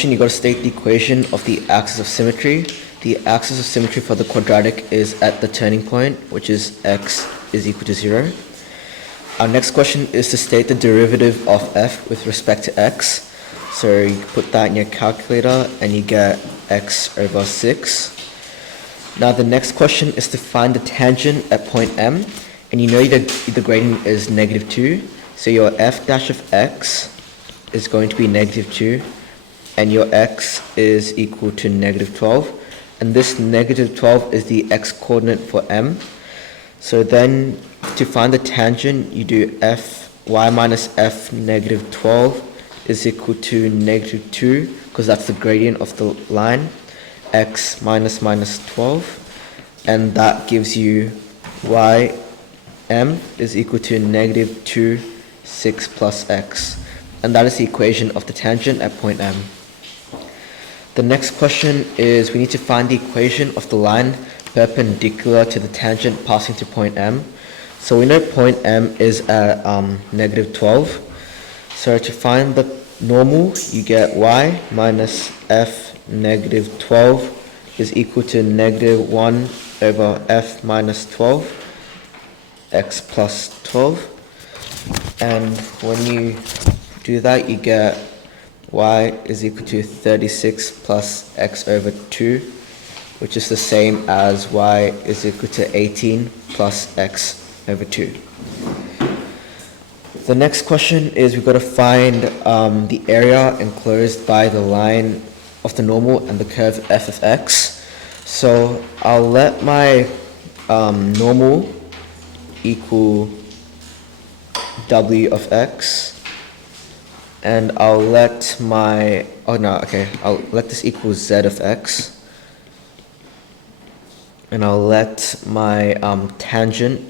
question, you got to state the equation of the axis of symmetry. The axis of symmetry for the quadratic is at the turning point, which is x is equal to 0. Our next question is to state the derivative of f with respect to x. So you put that in your calculator and you get x over 6. Now the next question is to find the tangent at point M, and you know that the gradient is -2, so your f dash of x is going to be -2, and your x is equal to -12, and this -12 is the x coordinate for M. So then to find the tangent, you do y minus f -12 is equal to -2, because that's the gradient of the line, x minus 12, and that gives you m is equal to -2, 6 plus x, and that is the equation of the tangent at point M. The next question is we need to find the equation of the line perpendicular to the tangent passing to point M. So we know point M is at -12. So to find the normal, you get y minus f -12 is equal to -1 over f minus 12, x plus 12. And when you do that, you get y is equal to 36 plus x over 2, which is the same as y is equal to 18 plus x over 2. The next question is we've got to find the area enclosed by the line of the normal and the curve f of x. So I'll let my normal equal w of x, and I'll let my, I'll let this equal z of x, and I'll let my tangent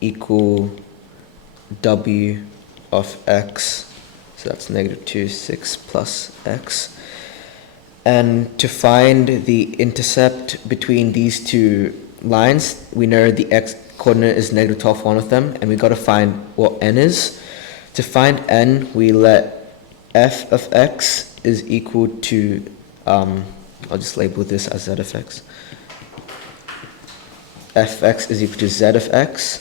equal w of x, so that's -2, 6 plus x. And to find the intercept between these two lines, we know the x coordinate is -12 for one of them, and we got to find what n is. To find n, we let f of x is equal to, I'll just label this as z of x. F of x is equal to z of x,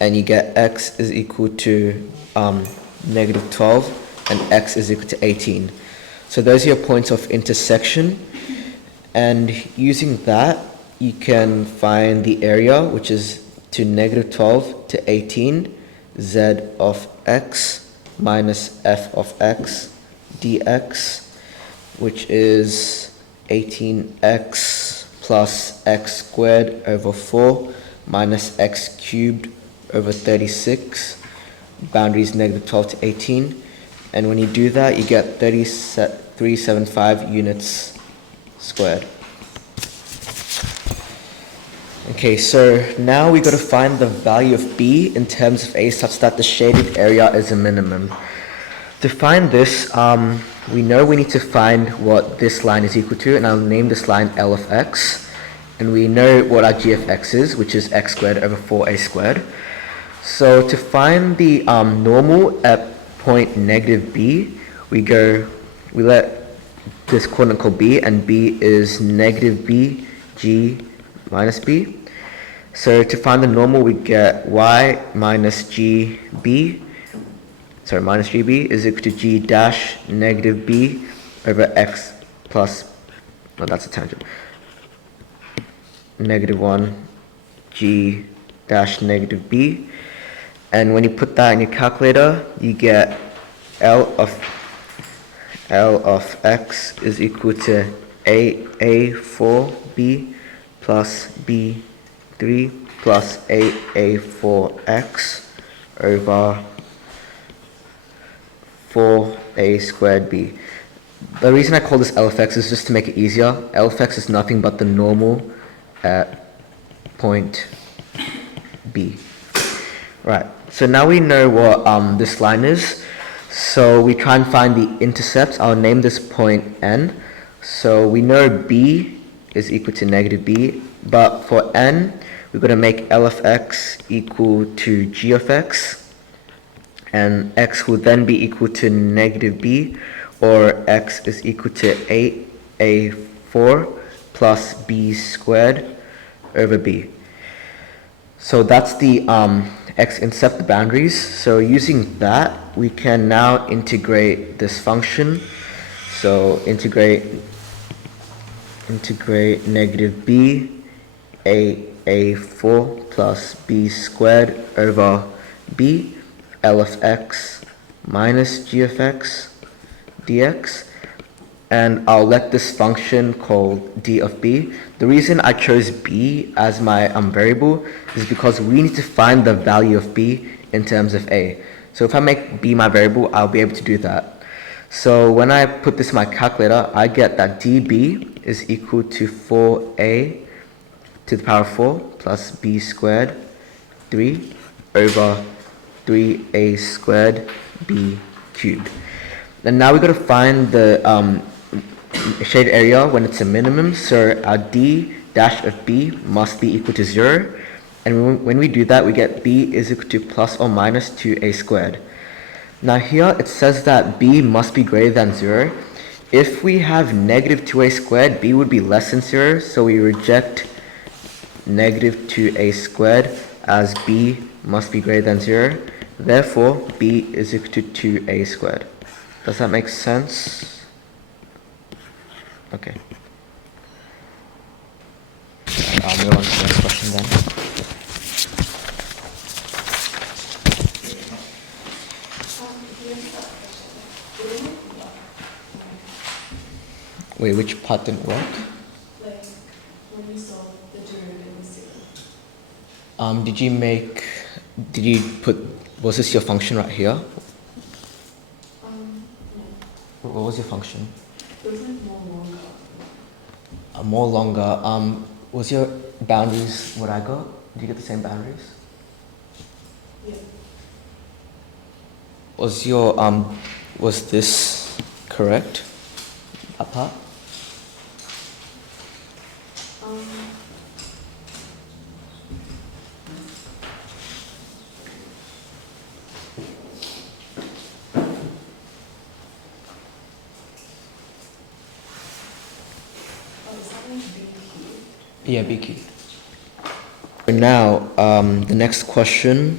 and you get x is equal to -12, and x is equal to 18. So those are your points of intersection, and using that, you can find the area, which is to -12 to 18, z of x minus f of x dx, which is 18x plus x squared over 4 minus x cubed over 36, boundaries -12 to 18, and when you do that, you get 375 units squared. Okay, so now we got to find the value of b in terms of a such that the shaded area is a minimum. To find this, we know we need to find what this line is equal to, and I'll name this line L of x, and we know what our g of x is, which is x squared over 4a squared. So to find the normal at point -b, we let this coordinate called b, and b is -b g minus b. So to find the normal, we get y minus gb is equal to g dash -b over x plus, that's a tangent, -1 g dash -b. And when you put that in your calculator, you get L of x is equal to a4b plus b3 plus a4x over 4a squared b. The reason I call this L of x is just to make it easier. L of x is nothing but the normal at point B. Right, so now we know what this line is. So we try and find the intercepts. I'll name this point N. So we know B is equal to -b, but for N, we're going to make L of x equal to G of x, and x will then be equal to -b, or x is equal to 8a4 plus b squared over b. So that's the x-intercept, the boundaries. So using that, we can now integrate this function. So integrate negative b a4 plus b squared over b L of x minus g of x dx, and I'll let this function called d of b. The reason I chose b as my variable is because we need to find the value of b in terms of a. So if I make b my variable, I'll be able to do that. So when I put this in my calculator, I get that db is equal to 4a to the power 4 plus b squared 3 over 3a squared b cubed. And now we've got to find the shade area when it's a minimum. So our d dash of b must be equal to 0. And when we do that, we get b is equal to plus or minus 2a squared. Now here it says that b must be greater than 0. If we have negative 2a squared, b would be less than 0. So we reject negative 2a squared as b must be greater than 0. Therefore, b is equal to 2a squared. Does that make sense? Okay. I'll move on to the next question then. Wait, which part didn't work? Like when we solve the derivative in C. Did you put, was this your function right here? No. What was your function? It was like more longer. More longer. Was your boundaries what I got? Did you get the same boundaries? Yeah. Was this correct? That part? Yeah, B cubed. Now, the next question.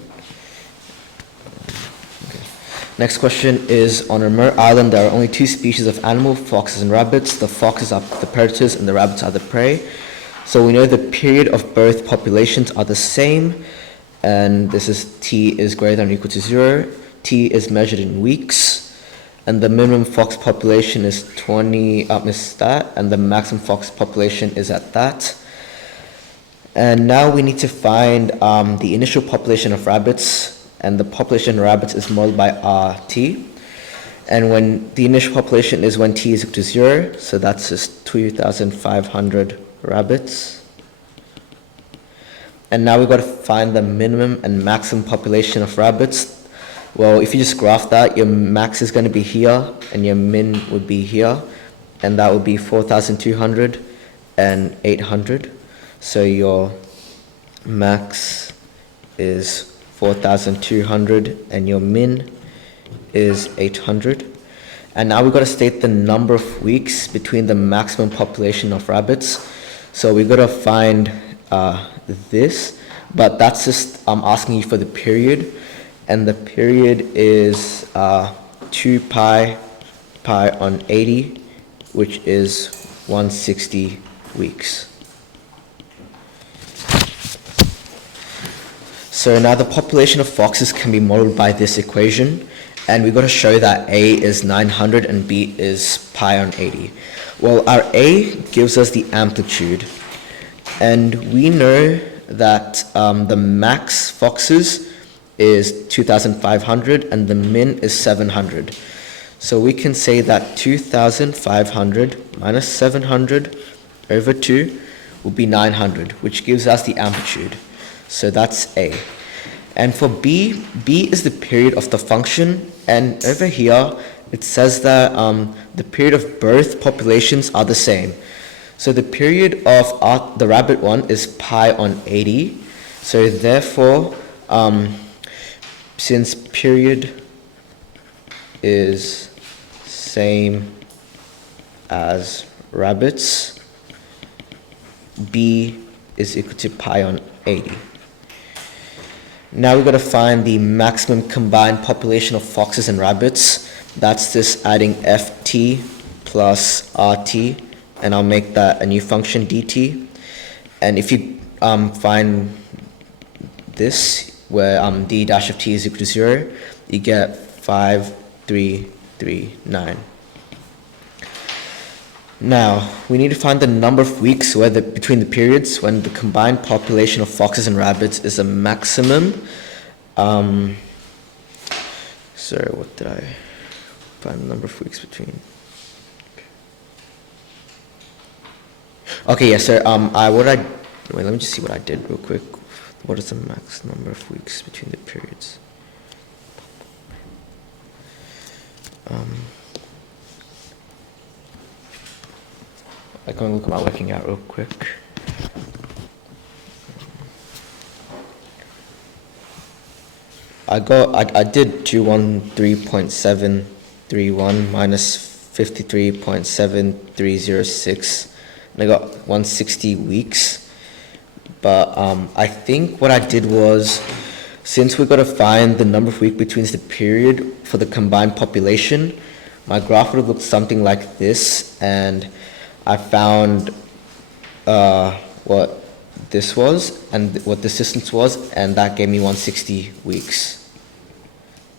Okay. Next question is, on a remote island, there are only two species of animal, foxes and rabbits. The foxes are the predators and the rabbits are the prey. So we know the period of both populations are the same, and this is t is greater than or equal to 0. T is measured in weeks, and the minimum fox population is 20, and the maximum fox population is at that. And now we need to find the initial population of rabbits, and the population of rabbits is modeled by RT. And when the initial population is when t is equal to 0, so that's just 2,500 rabbits. And now we've got to find the minimum and maximum population of rabbits. Well, if you just graph that, your max is going to be here, and your min would be here, and that would be 4,200 and 800. So your max is 4,200 and your min is 800. And now we've got to state the number of weeks between the maximum population of rabbits. So we've got to find this, but that's just asking you for the period. And the period is 2 pi on 80, which is 160 weeks. So now the population of foxes can be modeled by this equation, and we've got to show that A is 900 and B is pi on 80. Well, our A gives us the amplitude, and we know that the max foxes is 2,500 and the min is 700. So we can say that 2,500 minus 700 over 2 will be 900, which gives us the amplitude. So that's A. And for B, B is the period of the function, and over here it says that the period of both populations are the same. So the period of the rabbit one is pi on 80. So therefore, since period is same as rabbits. B is equal to pi on 80. Now we're going to find the maximum combined population of foxes and rabbits. That's just adding ft plus rt, and I'll make that a new function dt. And if you find this, where d dash of t is equal to 0, you get 5, 3, 3, 9. Now, we need to find the number of weeks between the periods when the combined population of foxes and rabbits is a maximum. Sorry, what did I find the number of weeks between? Okay, yes, sir. Wait, let me just see what I did real quick. What is the max number of weeks between the periods? I'm going to look at my working out real quick. I did 213.731 minus 53.7306, and I got 160 weeks. But I think what I did was, since we've got to find the number of weeks between the period for the combined population, my graph would have looked something like this, and I found what this was and what this distance was, and that gave me 160 weeks.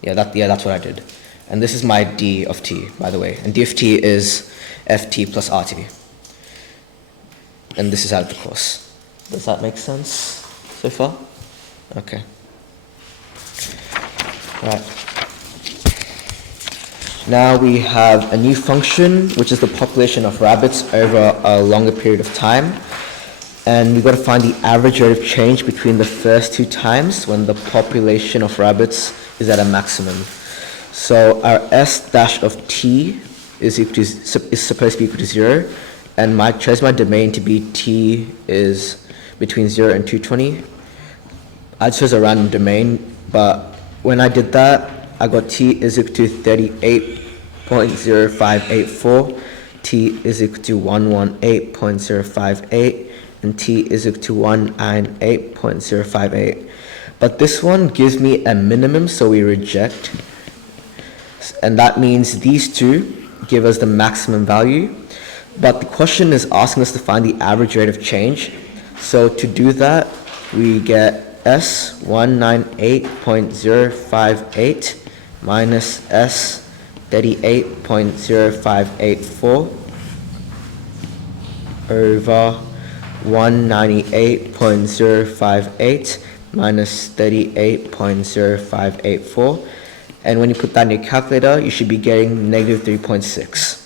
That's what I did. And this is my d of t, by the way. And d of t is ft plus rt. And this is out of the course. Does that make sense so far? Okay. Right. Now we have a new function, which is the population of rabbits over a longer period of time. And we've got to find the average rate of change between the first two times when the population of rabbits is at a maximum. So our s dash of t is supposed to be equal to 0, and I chose my domain to be t is between 0 and 220. I chose a random domain, but when I did that, I got t is equal to 38.0584, t is equal to 118.058, and t is equal to 198.058. But this one gives me a minimum, so we reject. And that means these two give us the maximum value. But the question is asking us to find the average rate of change. So to do that, we get S 198.058 minus S 38.0584 over 198.058 minus 38.0584. And when you put that in your calculator, you should be getting negative 3.6.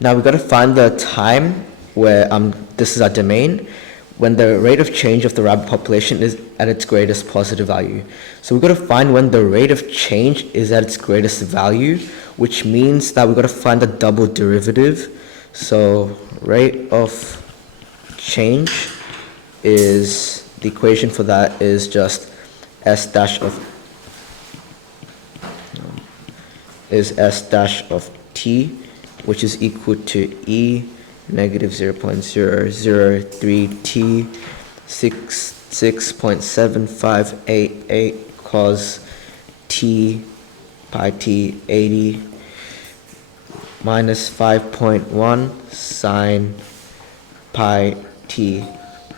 Now we've got to find the time where this is our domain, when the rate of change of the rabbit population is at its greatest positive value. So we've got to find when the rate of change is at its greatest value, which means that we've got to find the double derivative. So rate of change is, the equation for that is just s dash of t, which is equal to e negative 0.003t 6.7588 cos t pi t 80 minus 5.1 sine pi t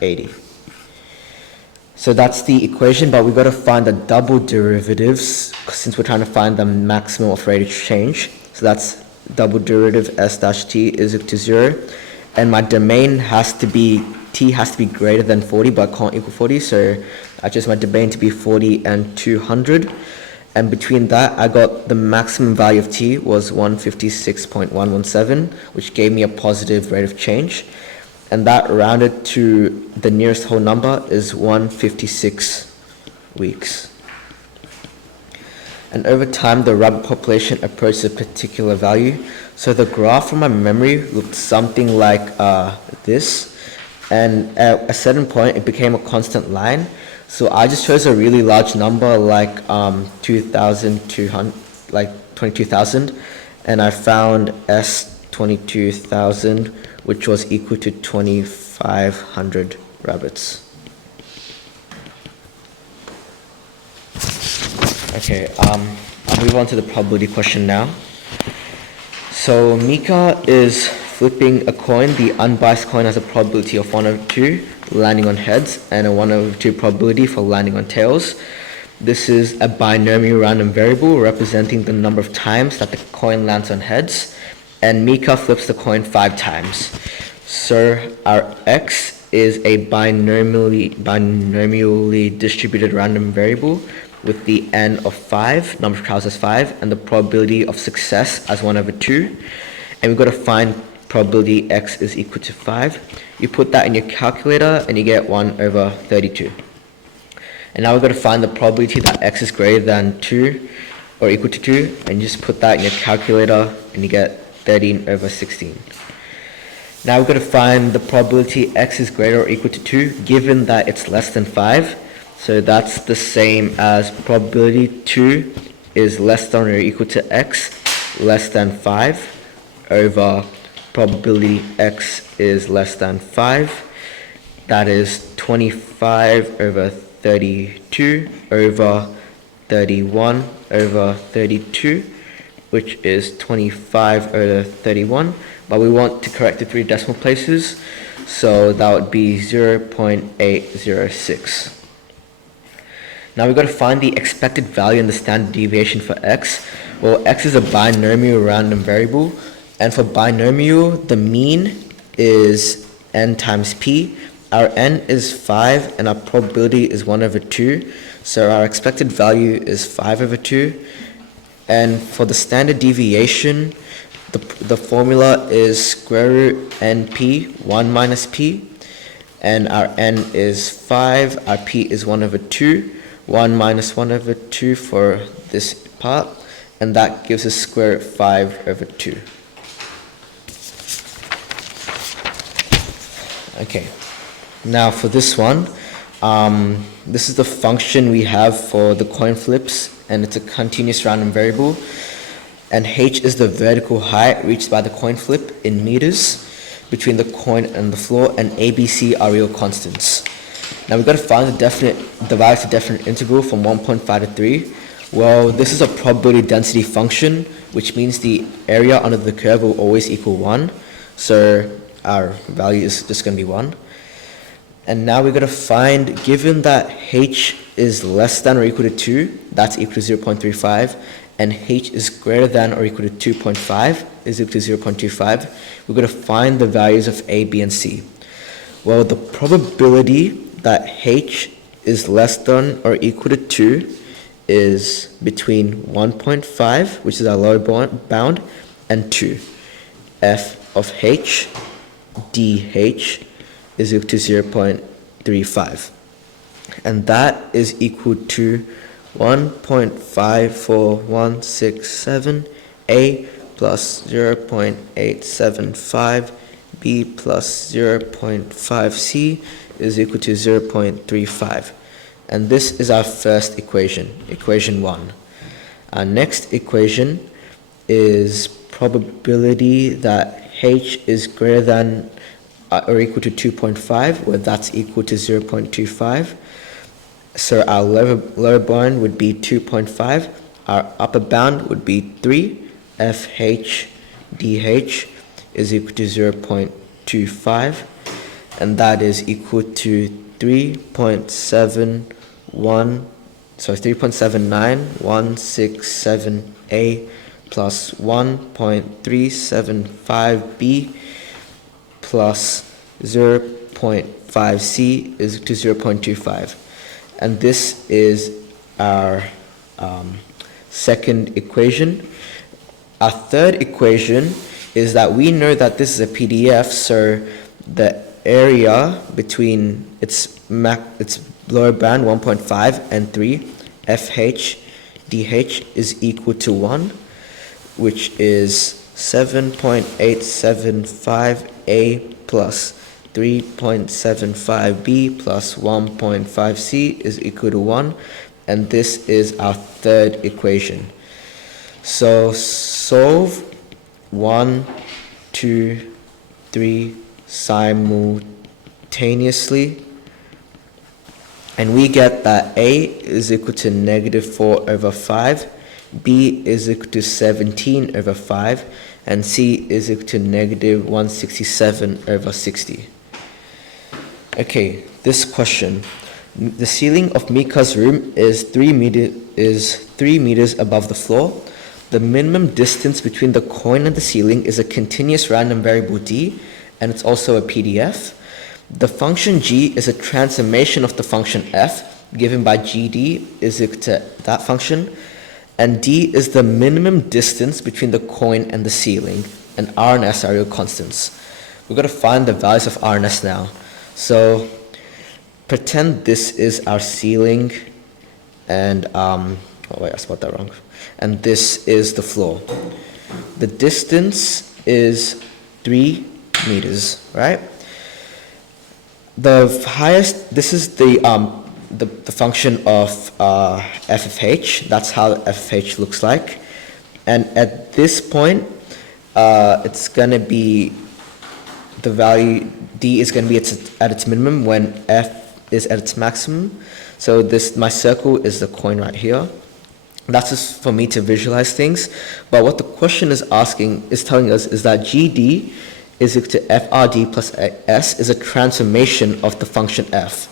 80. So that's the equation, but we've got to find the double derivatives since we're trying to find the maximum of rate of change. So that's double derivative s dash t is equal to 0, and my domain has to be, t has to be greater than 40, but I can't equal 40, so I chose my domain to be 40 and 200, and between that I got the maximum value of t was 156.117, which gave me a positive rate of change, and that rounded to the nearest whole number is 156 weeks. And over time, the rabbit population approached a particular value. So the graph from my memory looked something like this. And at a certain point, it became a constant line. So I just chose a really large number, like 2,200, like 22,000. and I found S22,000, which was equal to 2,500 rabbits. Okay, I'll move on to the probability question now. So Mika is flipping a coin. The unbiased coin has a probability of 1/2 landing on heads and a 1/2 probability for landing on tails. This is a binomial random variable representing the number of times that the coin lands on heads, and Mika flips the coin 5 times. So our x is a binomially distributed random variable with the n of 5, number of trials as 5, and the probability of success as 1/2. And we've got to find probability x is equal to 5. You put that in your calculator and you get 1/32. And now we've got to find the probability that x is greater than 2 or equal to 2, and you just put that in your calculator and you get 13/16. Now we've got to find the probability x is greater or equal to 2 given that it's less than 5. So that's the same as probability 2 is less than or equal to x less than 5 over probability x is less than 5. That is 25/32 over 31/32, which is 25/31. But we want to correct the 3 decimal places, so that would be 0.806. Now we've got to find the expected value in the standard deviation for x. Well, x is a binomial random variable, and for binomial, the mean is n times p. Our n is 5, and our probability is 1/2, so our expected value is 5/2. And for the standard deviation, the formula is square root np, 1 minus p, and our n is 5, our p is 1/2. 1 minus 1/2 for this part, and that gives us square root 5/2. Okay, now for this one, this is the function we have for the coin flips, and it's a continuous random variable, and h is the vertical height reached by the coin flip in meters between the coin and the floor, and a, b, c are real constants. Now we've got to find the value of definite integral from 1.5 to 3. Well, this is a probability density function, which means the area under the curve will always equal 1. So our value is just going to be 1. And now we've got to find, given that h is less than or equal to 2, that's equal to 0.35, and h is greater than or equal to 2.5 is equal to 0.25, we've got to find the values of a, b, and c. Well, the probability that h is less than or equal to 2 is between 1.5, which is our lower bound, and 2. F of h dh is equal to 0.35. And that is equal to 1.54167 a plus 0.875 b plus 0.5 c is equal to 0.35. And this is our first equation, equation 1. Our next equation is probability that h is greater than or equal to 2.5, where that's equal to 0.25. So our lower bound would be 2.5. Our upper bound would be 3. fh dh is equal to 0.25. And that is equal to 3.791678 plus 1.375b plus 0.5c is to 0.25. And this is our second equation. Our third equation is that we know that this is a PDF, so the area between its lower bound 1.5 and 3, fh dh is equal to 1, which is 7.875a plus 3.75b plus 1.5c is equal to 1, and this is our third equation. So solve 1, 2, 3 simultaneously. And we get that A is equal to -4/5, B is equal to 17/5, and C is equal to -167/60. Okay, this question. The ceiling of Mika's room is 3 meters above the floor. The minimum distance between the coin and the ceiling is a continuous random variable d, and it's also a PDF. The function g is a transformation of the function f, given by gd is equal to that function, and d is the minimum distance between the coin and the ceiling, and r and s are real constants. We've got to find the values of r and s now. So pretend this is our ceiling, and oh wait, I spelled that wrong. And this is the floor. The distance is 3 meters, right? The highest, this is the function of f of h. That's how f of h looks like. And at this point, it's going to be, the value d is going to be at its minimum when f is at its maximum. So this, my circle is the coin right here. That's just for me to visualize things. But what the question is telling us is that gd is equal to frd plus s is a transformation of the function f.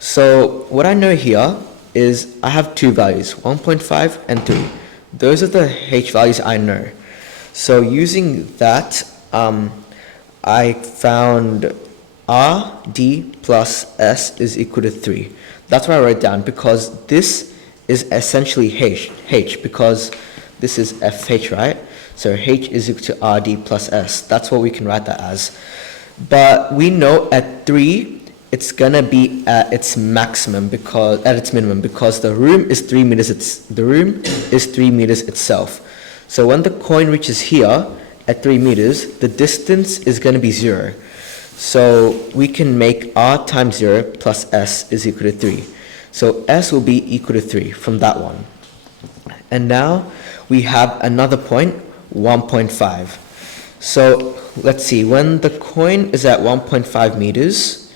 So what I know here is I have two values, 1.5 and 3. Those are the h values I know. So using that, I found rd plus s is equal to 3. That's what I wrote down, because this is essentially h, because this is fh, right? So h is equal to rd plus s. That's what we can write that as. But we know at 3, it's going to be at its maximum, because at its minimum, because the room is 3 meters. The room is 3 meters itself. So when the coin reaches here at 3 meters, the distance is going to be 0. So we can make r times 0 plus s is equal to 3. So s will be equal to 3 from that one. And now we have another point, 1.5. So let's see, when the coin is at 1.5 meters,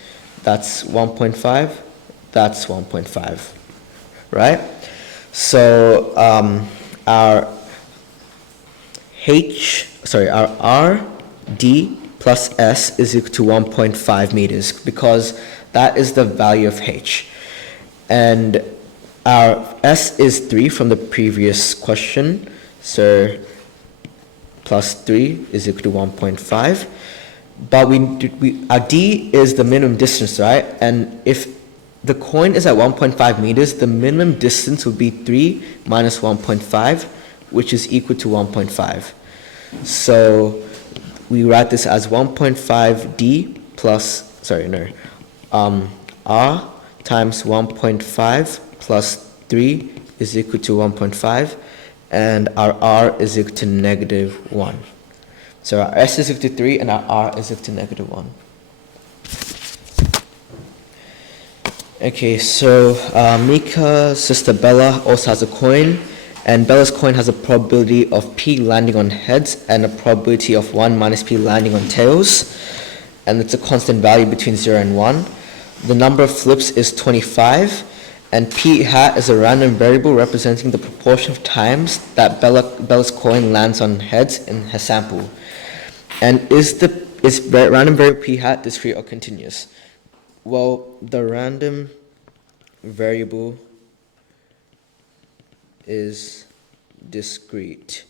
that's 1.5, that's 1.5, right? So our rd plus s is equal to 1.5 meters, because that is the value of h. And our s is 3 from the previous question, so plus 3 is equal to 1.5. But our d is the minimum distance, right? And if the coin is at 1.5 meters, the minimum distance would be 3 minus 1.5, which is equal to 1.5. So we write this as 1.5d plus, r times 1.5 plus 3 is equal to 1.5, and our r is equal to -1. So our s is equal to 3 and our r is equal to -1. Okay, so Mika's sister Bella also has a coin, and Bella's coin has a probability of p landing on heads and a probability of 1 minus p landing on tails, and it's a constant value between 0 and 1. The number of flips is 25, and p hat is a random variable representing the proportion of times that Bella's coin lands on heads in her sample. And is random variable p hat discrete or continuous? Well, the random variable is discrete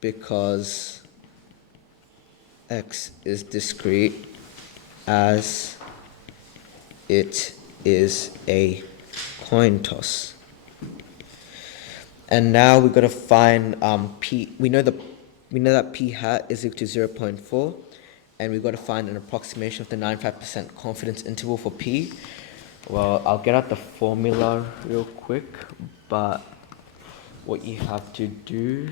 because x is discrete as it is a coin toss. And now we've got to find p. We know that p hat is equal to 0.4, and we've got to find an approximation of the 95% confidence interval for p. Well, I'll get out the formula real quick, but what you have to do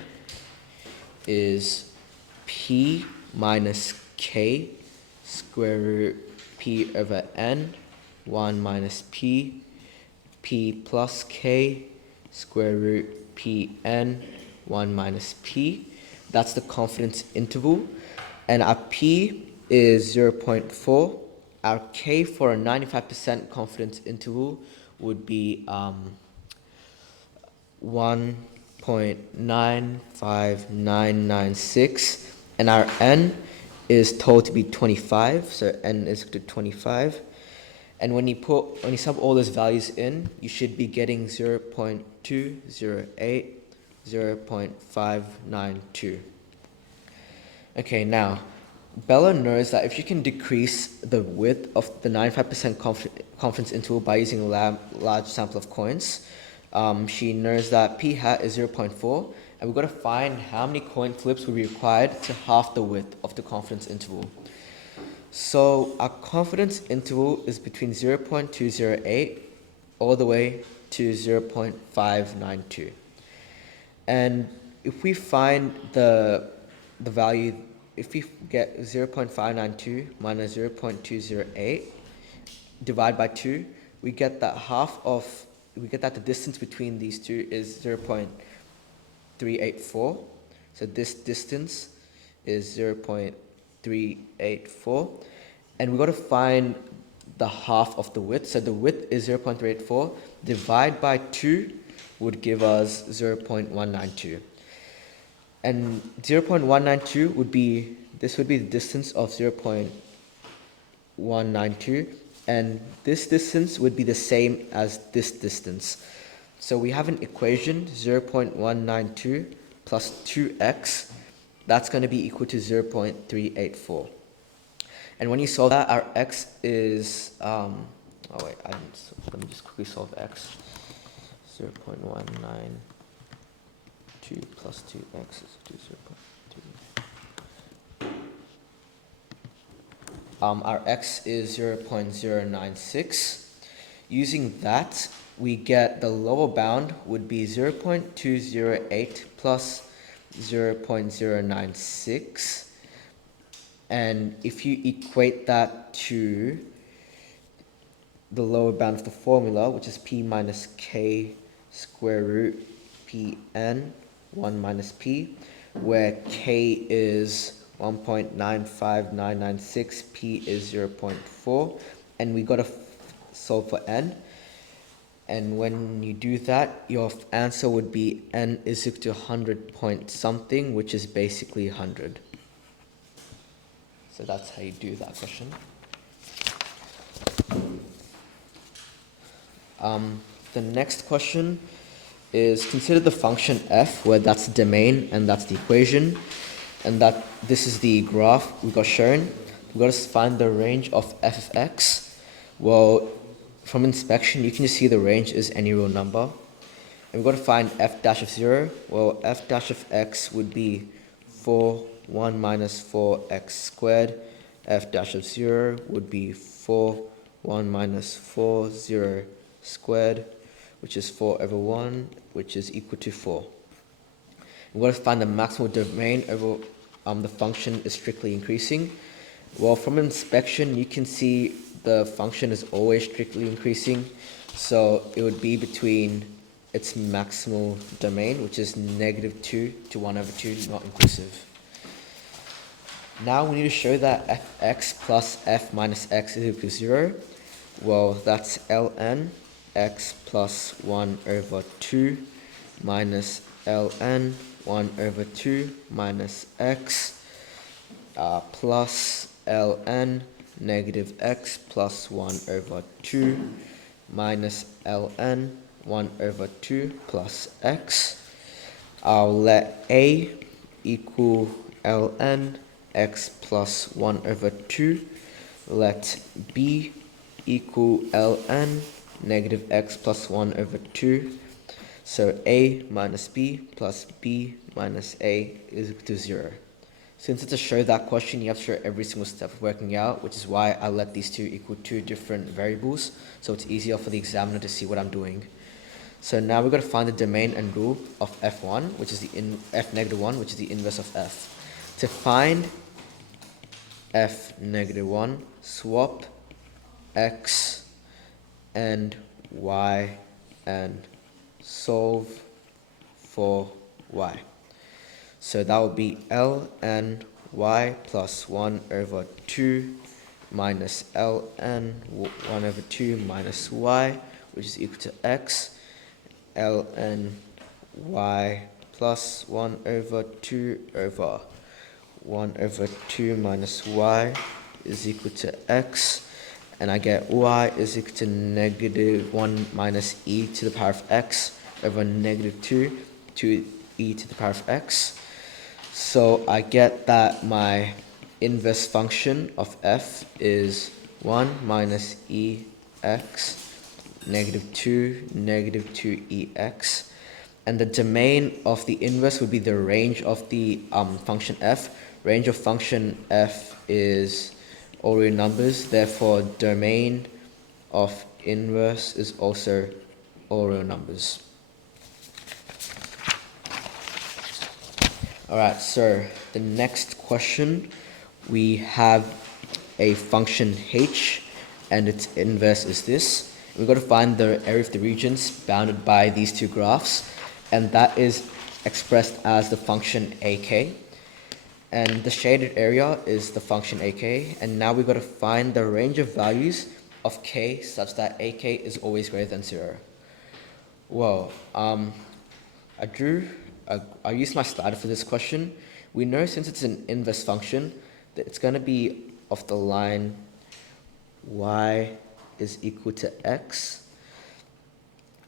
is p minus k square root p over n, 1 minus p plus k square root p n, 1 minus p. That's the confidence interval. And our P is 0.4. Our K for a 95% confidence interval would be 1.95996, and our N is told to be 25, so N is equal to 25. And when you sub all those values in, you should be getting 0.208, 0.592. Okay, now, Bella knows that if you can decrease the width of the 95% confidence interval by using a large sample of coins, she knows that p hat is 0.4, and we've got to find how many coin flips will be required to half the width of the confidence interval. So our confidence interval is between 0.208 all the way to 0.592. And if we find the value, if we get 0.592 minus 0.208 divided by 2, we get that the distance between these two is 0.384. So this distance is 0.384. And we've got to find the half of the width. So the width is 0.384. Divide by 2 would give us 0.192. And 0.192 would be the distance of 0.192, and this distance would be the same as this distance. So we have an equation, 0.192 plus 2x, that's going to be equal to 0.384. And when you solve that, our x is, let me just quickly solve x. 0.192 plus 2x is equal to 0.3. Our x is 0.096. Using that, we get the lower bound would be 0.208 plus 0.096. And if you equate that to the lower bound of the formula, which is p minus k square root pn 1 minus p, where k is 1.95996, p is 0.4, and we got to solve for n. And when you do that, your answer would be n is equal to 100 point something, which is basically 100. So that's how you do that question. The next question is, consider the function f, where that's the domain and that's the equation, and that this is the graph we got shown. We've got to find the range of f of x. Well, from inspection, you can just see the range is any real number. And we've got to find f dash of 0. Well, f dash of x would be 4, 1 minus 4x squared. F dash of 0 would be 4, 1 minus 4, 0 squared, which is 4 over 1, which is equal to 4. We've got to find the maximal domain over the function is strictly increasing. Well, from inspection, you can see the function is always strictly increasing. So it would be between its maximal domain, which is -2 to 1 over 2, not inclusive. Now we need to show that fx plus f minus x is equal to 0. Well, that's ln x plus 1 over 2 minus ln 1 over 2 minus x plus ln negative x plus 1 over 2 minus ln 1 over 2 plus x. I'll let a equal ln x plus 1 over 2. Let b equal ln negative x plus 1 over 2. So a minus b plus b minus a is equal to 0. Since it's a show that question, you have to show every single step of working out, which is why I let these two equal two different variables, so it's easier for the examiner to see what I'm doing. So now we've got to find the domain and rule of f1, which is f negative 1, which is the inverse of f. To find f negative 1, swap x and y and solve for y. So that would be ln y plus 1 over 2 minus ln 1 over 2 minus y, which is equal to x. Ln y plus 1 over 2 over 1 over 2 minus y is equal to x. And I get y is equal to negative 1 minus e to the power of x over negative 2 to e to the power of x. So I get that my inverse function of f is 1 minus ex negative 2 and the domain of the inverse would be the range of the function f. Range of function f is all real numbers, therefore domain of inverse is also all real numbers. Alright, so the next question, we have a function h and its inverse is this. We've got to find the area of the regions bounded by these two graphs, and that is expressed as the function ak. And the shaded area is the function ak, and now we've got to find the range of values of k such that ak is always greater than 0. Whoa, I used my slider for this question. We know since it's an inverse function that it's going to be of the line y is equal to x.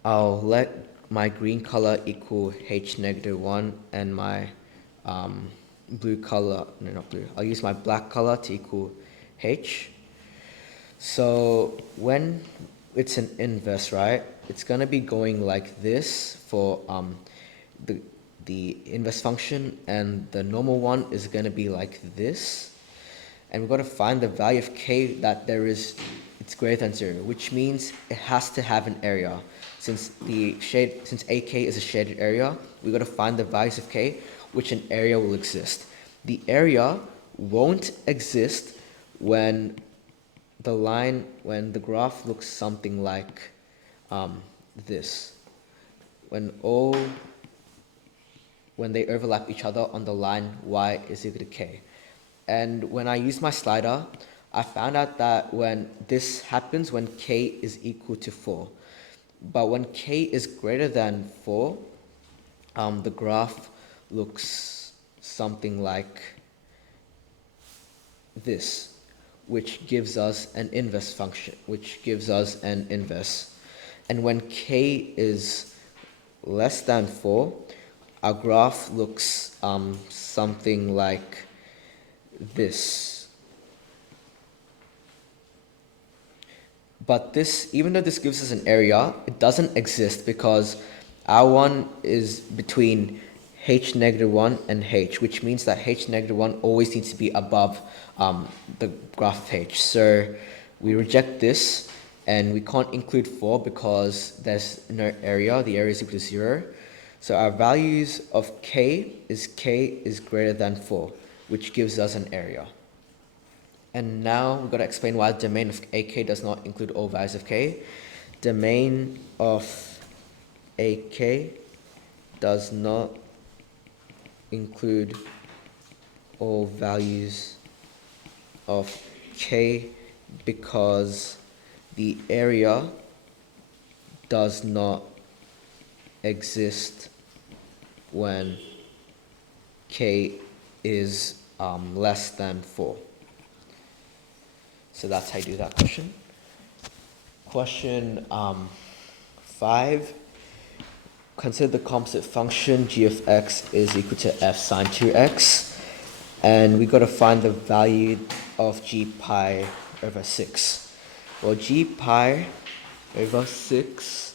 I'll let my green color equal h negative 1 and my blue color, no, not blue, I'll use my black color to equal h. So when it's an inverse, right, it's going to be going like this for the inverse function, and the normal one is going to be like this. And we've got to find the value of k that it's greater than 0, which means it has to have an area. Since AK is a shaded area, we've got to find the values of k, which an area will exist. The area won't exist when the graph looks something like this. When they overlap each other on the line y is equal to k. And when I use my slider, I found out that when this happens when k is equal to 4. But when k is greater than 4, the graph looks something like this, which gives us an inverse function, And when k is less than 4, our graph looks something like this. But this, even though this gives us an area, it doesn't exist because our one is between h negative 1 and h, which means that h negative 1 always needs to be above the graph of h. So we reject this, and we can't include 4 because there's no area. The area is equal to 0. So our values of k is greater than 4, which gives us an area. And now we've got to explain why the domain of AK does not include all values of k. Domain of AK does not include all values of k because the area does not exist when k is less than 4. So that's how you do that question. Question 5. Consider the composite function g of x is equal to f sine 2x. And we've got to find the value of g pi over 6. Well, g pi over 6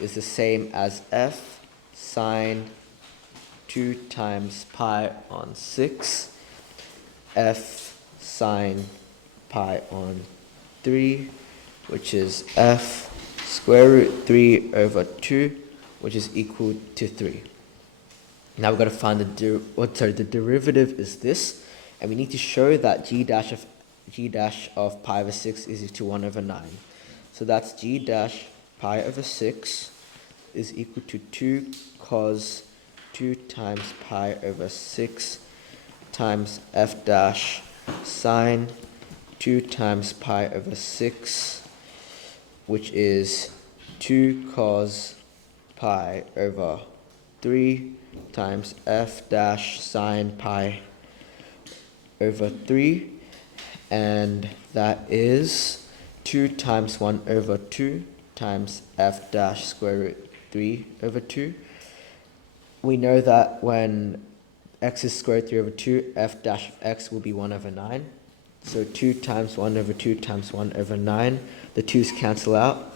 is the same as f sine 2 times pi on 6, f sine pi on 3, which is f square root 3 over 2, which is equal to 3. Now we've got to find the derivative is this, and we need to show that g dash of pi over 6 is equal to 1 over 9. So that's g dash pi over 6 is equal to 2 cos 2 times pi over 6 times f dash sine 2 times pi over 6, which is 2 cos pi over 3 times f dash sine pi over 3, and that is 2 times 1 over 2 times f dash square root 3 over 2. We know that when x is square root 3 over 2, f dash of x will be 1 over 9. So 2 times 1 over 2 times 1 over 9. The 2's cancel out,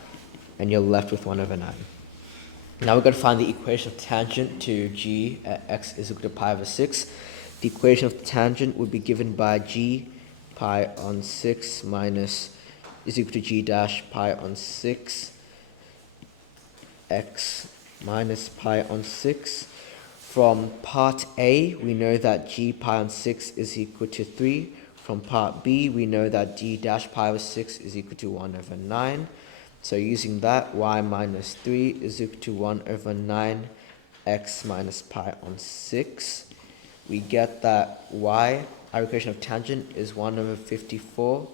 and you're left with 1 over 9. Now we're going to find the equation of tangent to g at x is equal to pi over 6. The equation of tangent would be given by g pi on 6 minus is equal to g dash pi on 6 x minus pi on 6. From part A, we know that g pi on 6 is equal to 3. From part B, we know that g dash pi over 6 is equal to 1 over 9. So using that, y minus 3 is equal to 1 over 9 x minus pi on 6. We get that y, our equation of tangent, is 1 over 54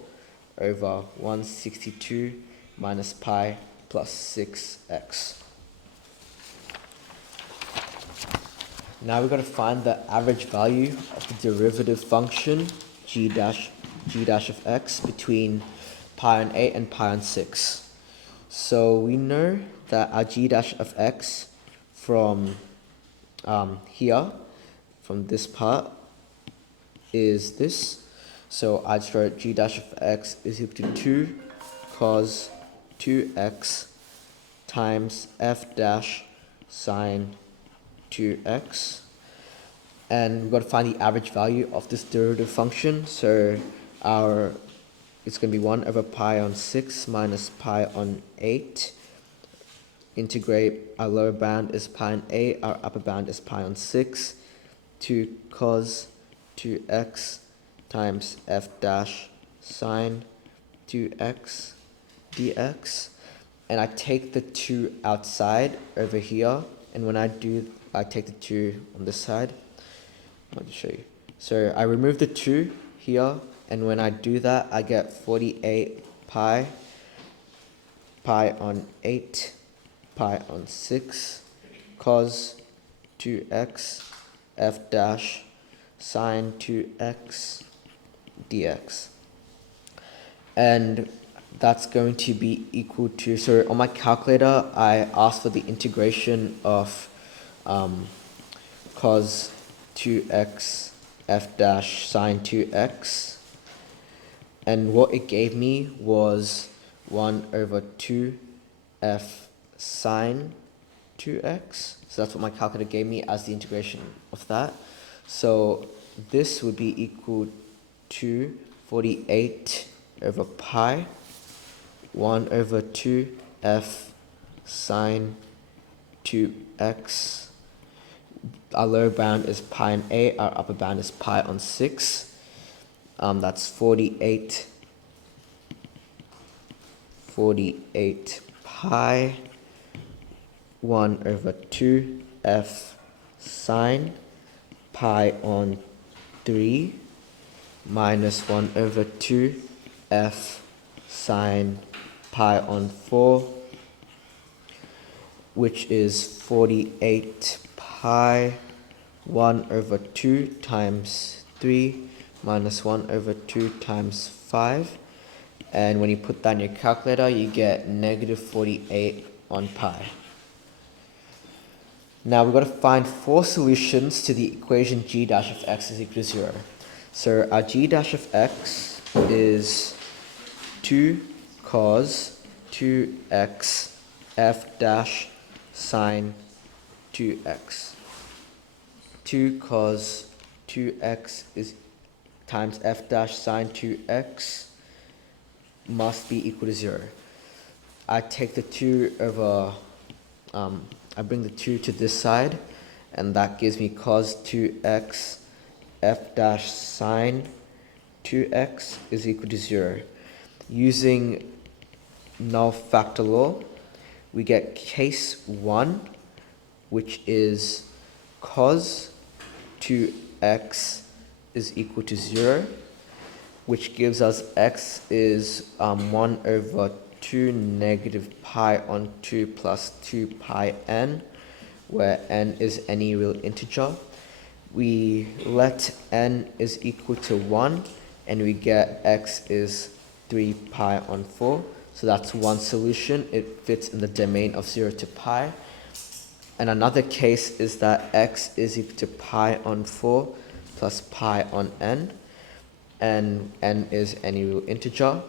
over 162 minus pi plus 6x. Now we've got to find the average value of the derivative function g dash of x between pi on 8 and pi on 6. So we know that our g dash of x from here, from this part, is this. So I'd write g dash of x is equal to 2 cos 2x times f dash sine 2x. And we've got to find the average value of this derivative function. So it's going to be 1 over pi on 6 minus pi on 8. Integrate, our lower bound is pi on 8, our upper bound is pi on 6. 2 cos 2x times f dash sine 2x dx. And I take the 2 outside over here, and when I do, I take the 2 on this side. Let me show you. So I remove the 2 here, and when I do that, I get 48 pi on 8, pi on 6, cos 2x, f dash sine 2x dx. And that's going to be equal to, so on my calculator, I asked for the integration of cos 2x f dash sine 2x, and what it gave me was 1 over 2 f sine 2x. So that's what my calculator gave me as the integration of that. So this would be equal to 48 over pi 1 over 2 f sine 2x. Our lower bound is pi on 8, our upper bound is pi on 6. That's 48 pi 1 over 2 f sine pi on 3 minus 1 over 2 f sine pi on 4, which is 48 pi 1 over 2 times 3 minus 1 over 2 times 5. And when you put that in your calculator, you get negative 48 on pi. Now we've got to find 4 solutions to the equation g dash of x is equal to 0. So our g dash of x is 2 cos 2x f dash sine 2x. 2 cos 2x is times f dash sine 2x must be equal to 0. I take the 2 over, I bring the 2 to this side, and that gives me cos 2x f dash sine 2x is equal to 0. Using null factor law, we get case 1, which is cos 2x is equal to 0, which gives us x is 1 over 2 negative pi on 2 plus 2 pi n, where n is any real integer. We let n is equal to 1, and we get x is 3 pi on 4. So that's one solution. It fits in the domain of 0 to pi. And another case is that x is equal to pi on 4 plus pi on n, and n is any real integer.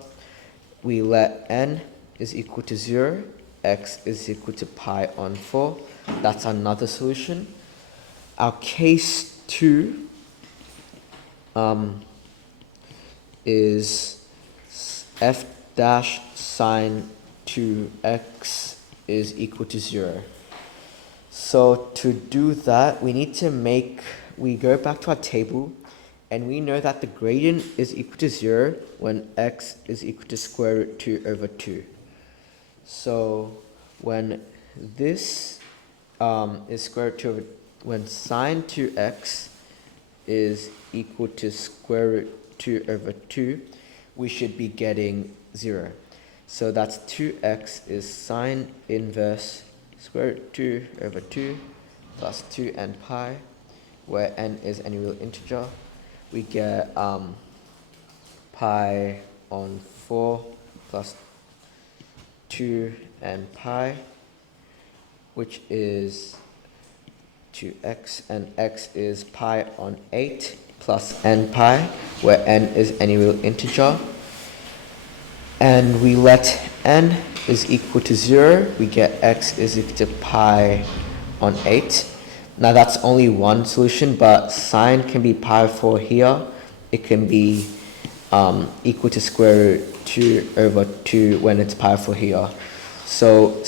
We let n is equal to 0, x is equal to pi on 4. That's another solution. Our case 2 is f dash sine 2x is equal to 0. So to do that, we go back to our table, and we know that the gradient is equal to 0 when x is equal to square root 2 over 2. So when this is square root 2 over, when sine 2x is equal to square root 2 over 2, we should be getting 0. So that's 2x is sine inverse square root 2 over 2 plus 2n pi, where n is any real integer. We get pi on 4 plus 2n pi, which is 2x, and x is pi on 8 plus n pi, where n is any real integer. And we let n is equal to 0, we get x is equal to pi on 8. Now that's only one solution, but sine can be pi 4 here. It can be equal to square root 2 over 2 when it's pi 4 here. So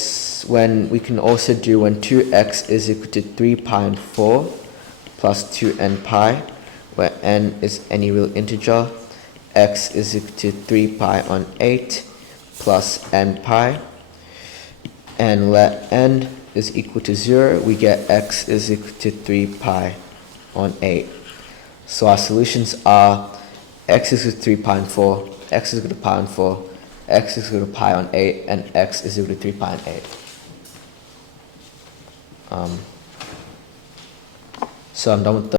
when we can also do when 2x is equal to 3 pi and 4 plus 2n pi, where n is any real integer, x is equal to 3 pi on 8 plus n pi, and let n is equal to 0, we get x is equal to 3 pi on 8. So our solutions are x is equal to 3 pi on 4, x is equal to pi on 4, x is equal to pi on 8, and x is equal to 3 pi on 8. So I'm done with the